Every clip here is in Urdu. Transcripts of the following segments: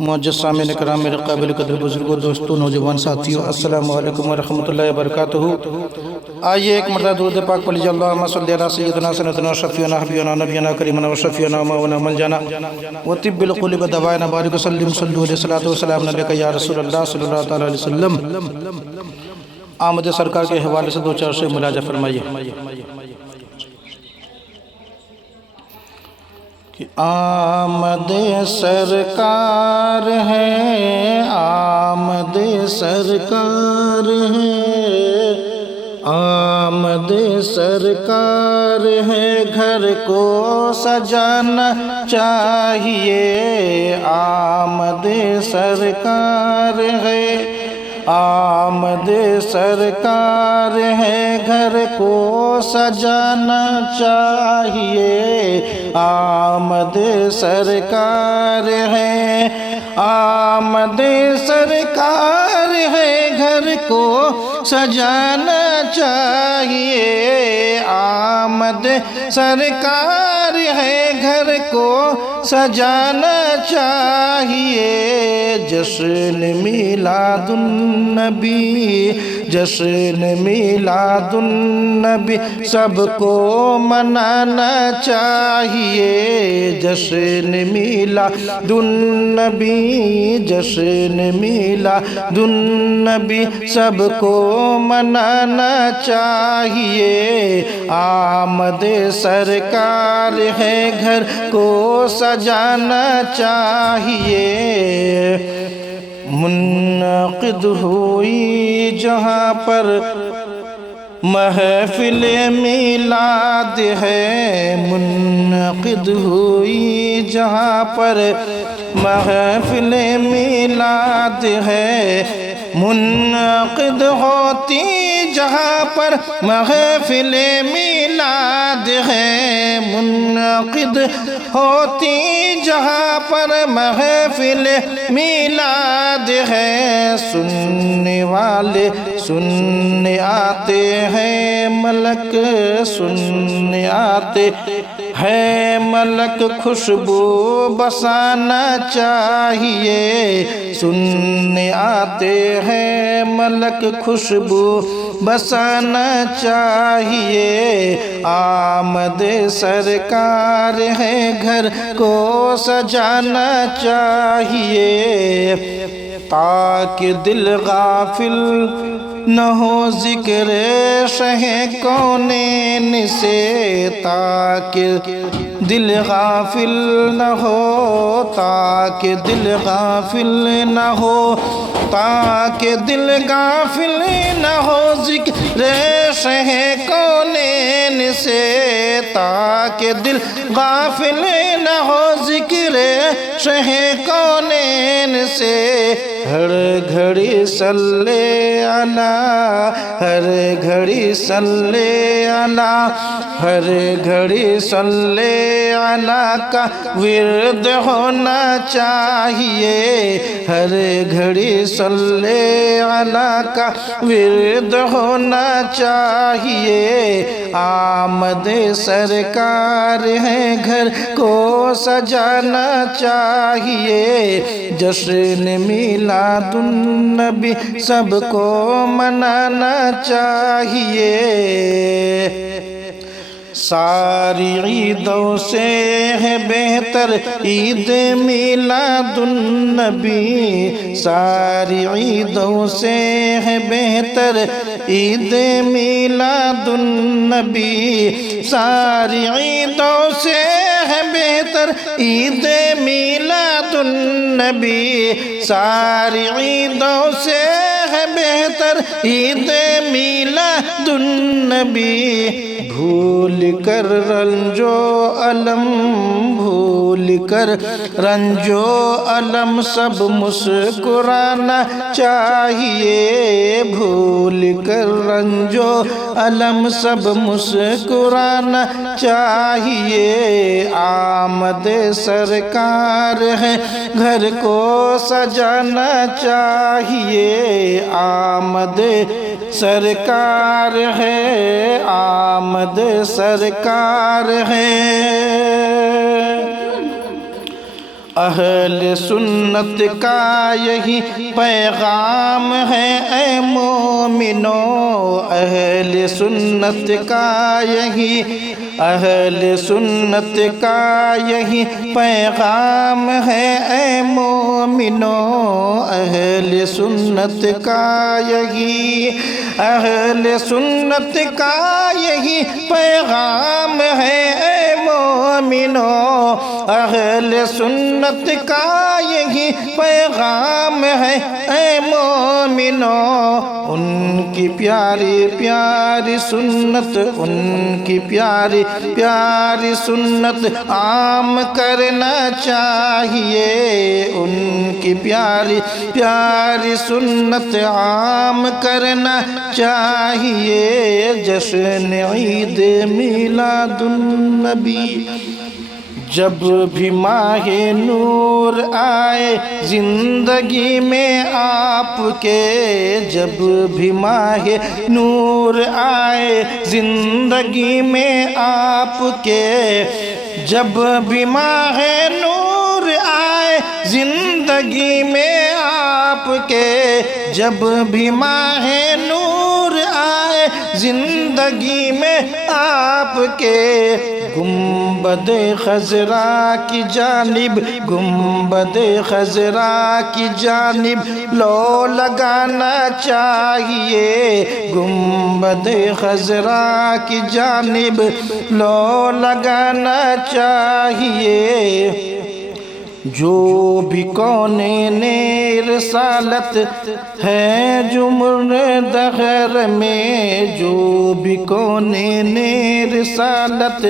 معزز سامعین کرام، میرے قابل قدر بزرگوں، دوستوں، نوجوان ساتھیوں، السلام علیکم ورحمۃ اللہ وبرکاتہ۔ آئیے ایک مرتبہ درود پاک پڑھ لیجیے۔ اللہم صلی علی سیدنا سیدنا شفیعنا حبیبنا نبینا کریمنا وشفیعنا مولانا ملجانا وطب القلوب دوائنا بارک وسلم صلو علیہ الصلوۃ والسلام علیک یا رسول اللہ صلی اللہ تعالی علیہ وسلم۔ آمد سرکار کے حوالے سے دو چار سے ملاحظہ فرمائیے کہ آمد سرکار ہے، آمد سرکار ہے، آمد سرکار ہے، گھر کو سجانا چاہیے، آمد سرکار ہے، آمد سرکار ہے، گھر کو سجانا چاہیے، آمد سرکار ہے، آمد سرکار ہے، گھر کو سجانا چاہیے، آمد سرکار ہے، گھر کو سجانا چاہیے، جشن میلاد النبی، جشن میلاد النبی سب کو منانا چاہیے، جشن میلاد النبی، جشن میلاد النبی سب کو منانا چاہیے، آمد سرکار ہے، گھر کو سجانا چاہیے، منعقد ہوئی جہاں پر محفل میلاد ہے، منعقد ہوئی جہاں پر محفل میلاد ہے، منعقد ہوتی جہاں پر محفل میلاد ہے، منعقد ہوتی جہاں پر محفل میلاد ہے، سننے والے سننے آتے ہیں ملک، سننے آتے ہیں ملک، خوشبو بسانا چاہیے، سننے آتے ہیں ملک، خوشبو بسانا چاہیے، آمد سرکار ہے، گھر کو سجانا چاہیے، تاکہ دل غافل نہ ہو ذکر شہ کونین سے، تاکہ دل غافل نہ ہو، تاکہ دل غافل نہ ہو، تاکہ دل غافل نہ ہو ذکر شہ کونین سے، تاکہ دل غافل نہ ہو ذکر شہ کونین سے، ہر گھڑی صلی علی، ہر گھڑی صلی علی، ہر گھڑی صلی علی کا ورد ہونا چاہیے، ہر گھڑی صلی علی کا ورد ہونا چاہیے، آمد سرکار ہے، گھر کو سجانا چاہیے، جشن میلاد النبی سب کو منانا چاہیے، ساری عیدوں سے ہے بہتر عید میلاد النبی، ساری عیدوں سے ہے بہتر عید میلاد النبی، ساری عیدوں سے ہے بہتر عید میلاد النبی، ساری عیدوں سے ہے بہتر عید میلاد النبی، بھول کر رنجو علم، بھول کر رنجو علم سب مسکرانا چاہیے، بھول کر رنجو علم سب مسکرانا چاہیے، آمد سرکار ہے، گھر کو سجانا چاہیے، آمد سرکار ہے، آمد سرکار ہے، اہل سنت کا یہی پیغام ہے اے مومنو، اہل سنت کا یہی، اہل سنت کا یہی پیغام ہے اے مومنو، اہل سنت کا یہی، اہل سنت کا یہی پیغام ہے اے مومنو، اہل سنت کا یہی پیغام ہے اے مومنو، ان کی پیاری پیاری سنت، ان کی پیاری پیاری سنت عام کرنا چاہیے، ان کی پیاری پیاری سنت عام کرنا چاہیے، جشن عید میلاد النبی، جب بھی ماہ نور آئے زندگی میں آپ کے، جب بھی ماہ نور آئے زندگی میں آپ کے، جب بھی ماہ نور آئے زندگی میں آپ کے، جب بھی ماہ نور آئے زندگی میں آپ کے، گنبد خضرا کی جانب، گنبد خضرا کی جانب لو لگانا چاہیے، گنبد خضرا کی جانب لو لگانا چاہیے، جو بھی کونین رسالت ہے جمر دہر میں، جو بھی کونین رسالت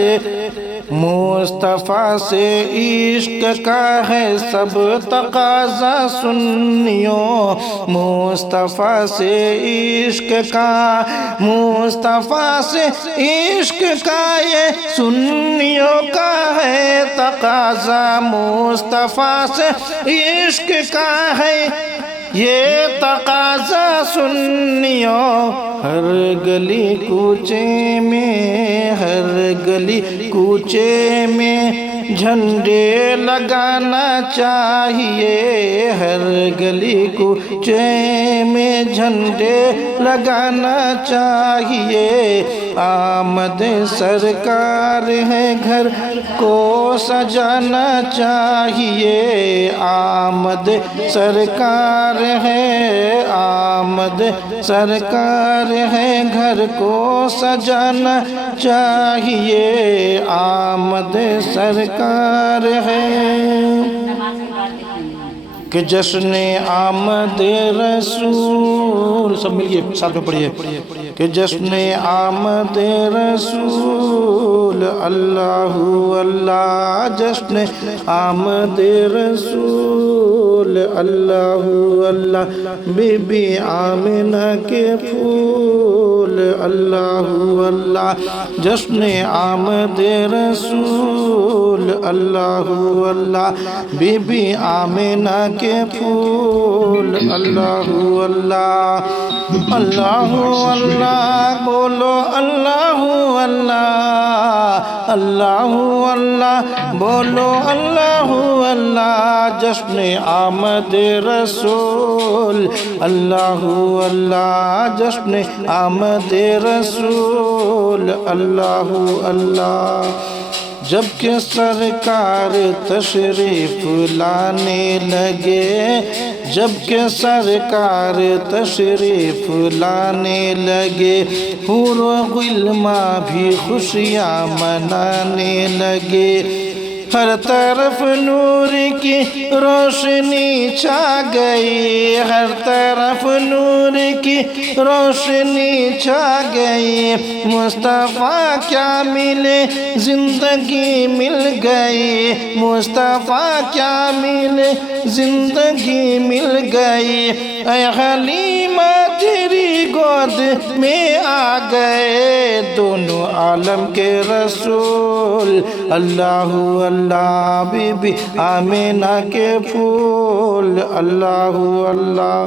مصطفیٰ سے عشق کا ہے سب تقاضا سنیوں، مصطفیٰ سے عشق کا، مصطفیٰ سے عشق کا یہ سنیوں کا ہے تقاضا، مصطفیٰ سے عشق کا ہے یہ تقاضا سنیوں، ہر گلی کوچے میں، ہر گلی کوچے میں جھنڈے لگانا چاہیے، ہر گلی کوچے میں جھنڈے لگانا چاہیے، آمد سرکار ہے گھر کو سجانا چاہیے، آمد سرکار ہے، آمد سرکار ہے گھر کو سجانا چاہیے، آمد سرکار ہے، کہ جشن آمد رسول، سب ملیے ساتھ میں پڑھیے، کہ جشن آمد رسول، اللہ اللہ، جشن آمد رسول، اللہ اللہ، بی بی آمنہ کے پھول، اللہ اللہ، جشن آمد رسول، اللہ اللہ، بی بی آمنہ کے پھول، اللہ اللہ، اللہ اللہ، بولو اللہ اللہ، اللہ اللہ، بولو اللہ اللہ، جشن آمد رسول، اللہ اللہ، جشن آمد رسول، اللہ اللہ، جب کہ سرکار تشریف لانے لگے، جب کہ سرکار تشریف لانے لگے، حور و غلماں بھی خوشیاں منانے لگے، ہر طرف نور کی روشنی چھا گئی، ہر طرف نور کی روشنی چھا گئی، مصطفیٰ کیا ملے زندگی مل گئی، مصطفیٰ کیا ملے زندگی مل گئی، اے حلیمہ تیری گود میں آ گئے دونوں عالم کے رسول، اللہ اللہ، بی بی آمنہ کے پھول، اللہ اللہ،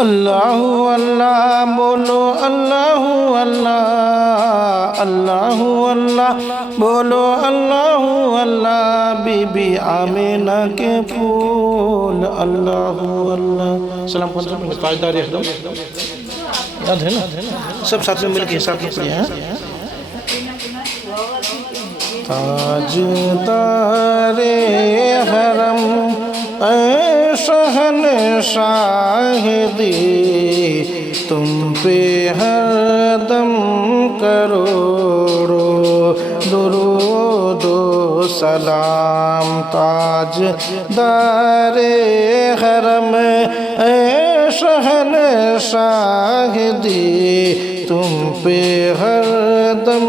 اللہ اللہ، بولو اللہ اللہ، اللہ اللہ بولو اللہ اللہ بی بی آمینہ کے پھول اللہ اللہ سلام کون سا تاجدار اخدم یاد ہے نا سب ساتھ میں مل کے ساتھ میں پڑھیں تاجدار حرم اے شہنشاہ دی تم پہ ہر دم کروڑو درود و سلام تاجدار حرم اے شہنشاہ دی تم پہ ہر دم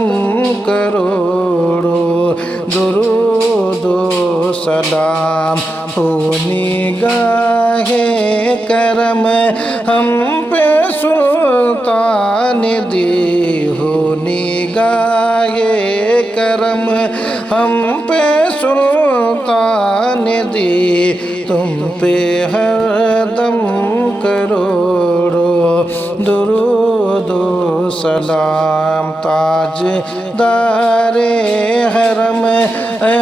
کروڑو درود و سلام ہو نگاہ کرم ہم پہ سلطان دی ہو نگاہ کرم ہم پہ سلطان دی تم پہ ہر دم کروڑو درود و سلام تاجدار حرم اے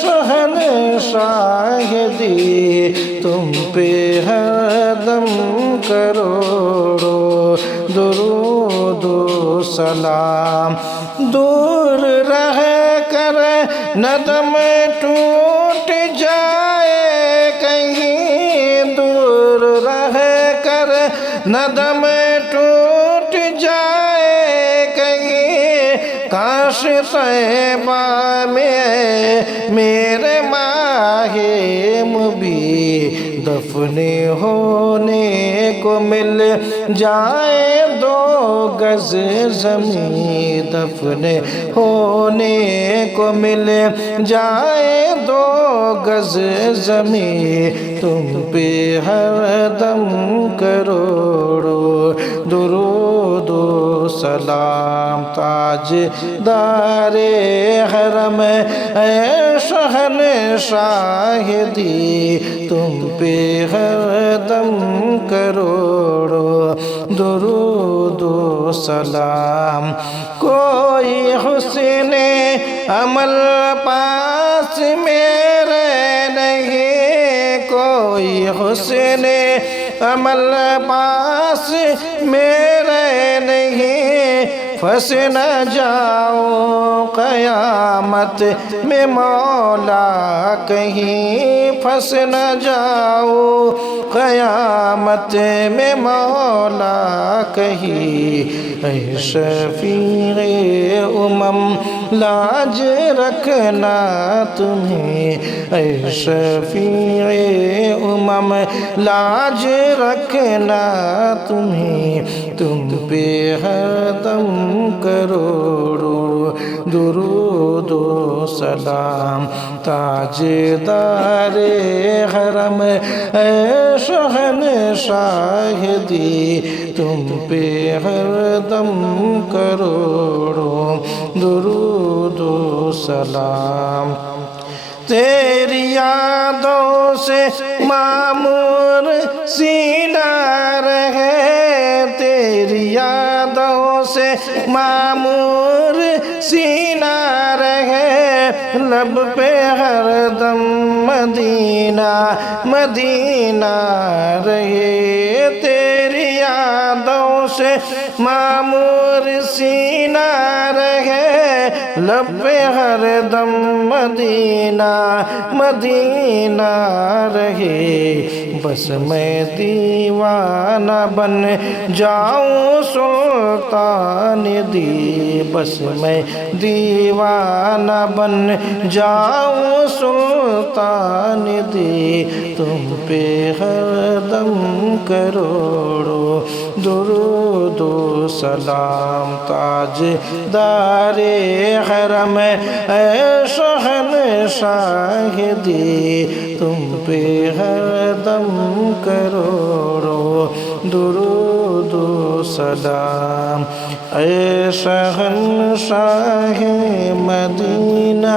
شہنشاہ دی تم پہ ہر دم کروڑو درود و سلام دور رہ کر ندم ٹوٹ جائے کہیں دور رہ کر ندم ٹوٹ جائے کہیں کاش طیبہ میں میرے ماہ مبی دفن ہونے کو مل جائے دو گز زمین دفن ہونے کو مل جائے دو گز زمین تم پہ ہر دم کروڑو درود و سلام تاجدار حرم اے شہنشاہ دی تم پہ ہر دم کروڑو درود و سلام کوئی حسن عمل پاس میرے نہیں کوئی حسن عمل پاس میرے نہیں پھنس نہ جاؤ قیامت میں مولا کہیں پھنس نہ جاؤ قیامت میں مولا کہیں اے شفیع لاج رکھنا تمہیں اے شفیع لاج رکھنا تمہیں تم پہ ہر دم کروڑو درود و سلام تاجدار حرم اے شہنشاہ دی تم پہ ہر دم کروڑو درود و سلام تیری یادوں سے معمور سینہ رہے تیری یادوں سے معمور سینہ رہے لب پہ ہر دم مدینہ مدینہ رہے تیری یادوں سے معمور سینہ رہے لب پہ ہر دم مدینہ مدینہ رہے بس میں دیوانہ بن جاؤں سلطان دی بس میں دیوانہ بن جاؤں سلطان دی تم پہ ہر دم کروڑو درود و سلام تاجدار حرم اے شہنشاہ دی تم پہ ہر دم کروڑو درود و سلام اے شہنشاہ مدینہ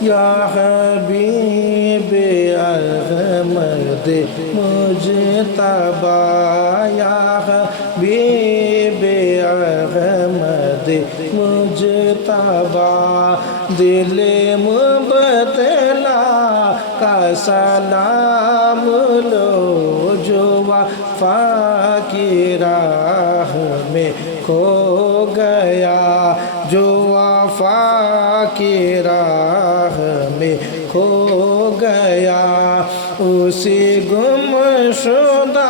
یا حبیب احمد مجتبی یا حبیب احمد مجتبی دل مبتلا کا سلام لو جو وفا کی راہ میں کھو گیا جو وفا کی راہ میں کھو گیا اسی گمشدہ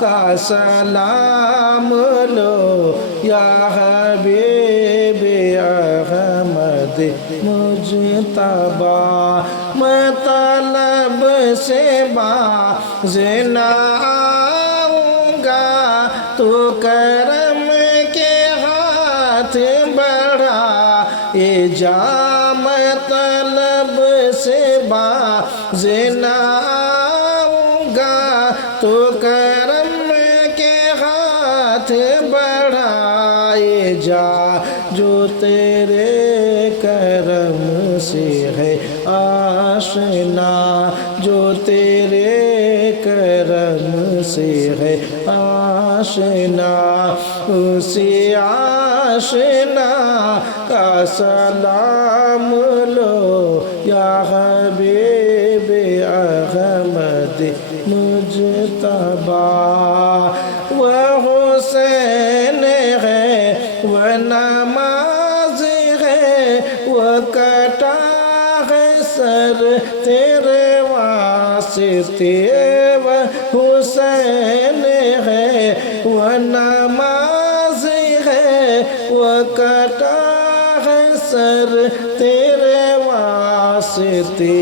کا سلام لو یا حبیب احمد مجتبی مطلب سے باز نہ آؤں گا تو کرم کے ہاتھ بڑھا جا مطلب سے باز نہ آؤں گا تو کرم کے ہاتھ بڑھائے جا جو تیرے کرم سے ہے آشنا جو تیرے کرم سے ہے آشنا اسی آشنا کا سلام لو یا حبیب احمد مجتبی وہ حسین ہے وہ نماز ہے وہ کٹا ہے سر تیرے واسطے وہ حسین ہے وہ نماز ہے وہ کٹا ہے سر تیرے واسطے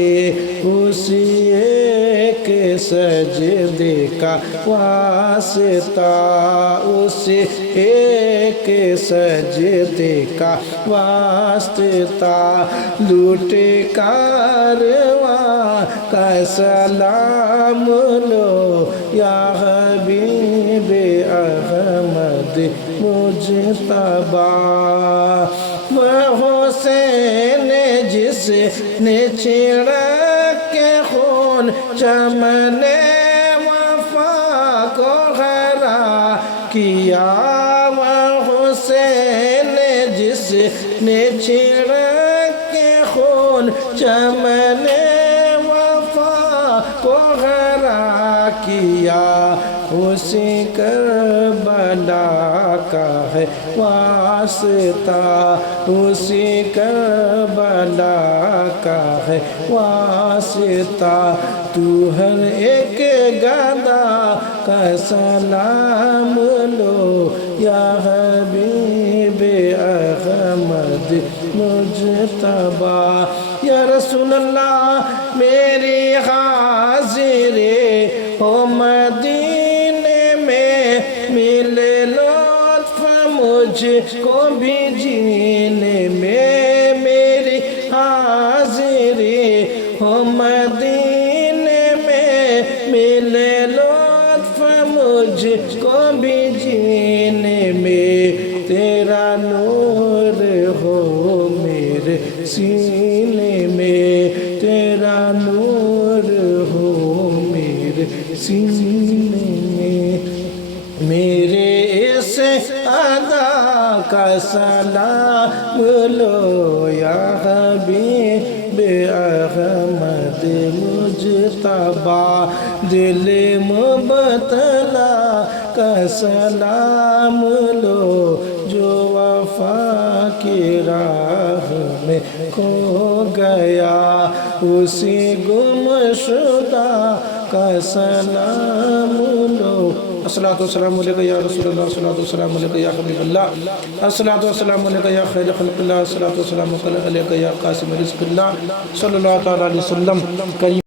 اسی ایک سجدے کا واسطہ اسی ایک سجدے کا واسطہ لوٹ کارواں کا سلام لو یا حبیب احمد مجتبی وہ حسین جس نے چھڑک کے خون چمن وفا کو ہرا کیا وہ حسین جس نے چھڑک کے خون چمن وفا کو ہرا کیا اسی کربلا کا ہے واسطہ اسی کربلا کا ہے واسطہ تو ہر ایک گدا کا سلام لو یا حبیب احمد مجتبی یا رسول اللہ میری حاضری ہو مدینے میں ملے لطف مجھ کو بھی جینے میں میری حاضری ہو مدینے میں ملے لطف مجھ کو بھی جینے میں تیرا نور ہو میرے سینے میں تیرا نور ہو میرے سینے میں میرے اس ادا کا سلام لو یا حبیب احمد مجتبی دل مبتلا کا سلام لو جو وفا کی راہ میں کھو گیا اسی گمشدہ کا سلام لو الصلاۃ والسلام علیک یا رسول اللہ الصلاۃ والسلام علیک یا حبیب اللہ الصلاۃ والسلام علیک یا خیر خلق اللہ الصلاۃ والسلام علیک یا قاسم رزق اللہ صلی اللہ تعالی علیہ وسلم کریم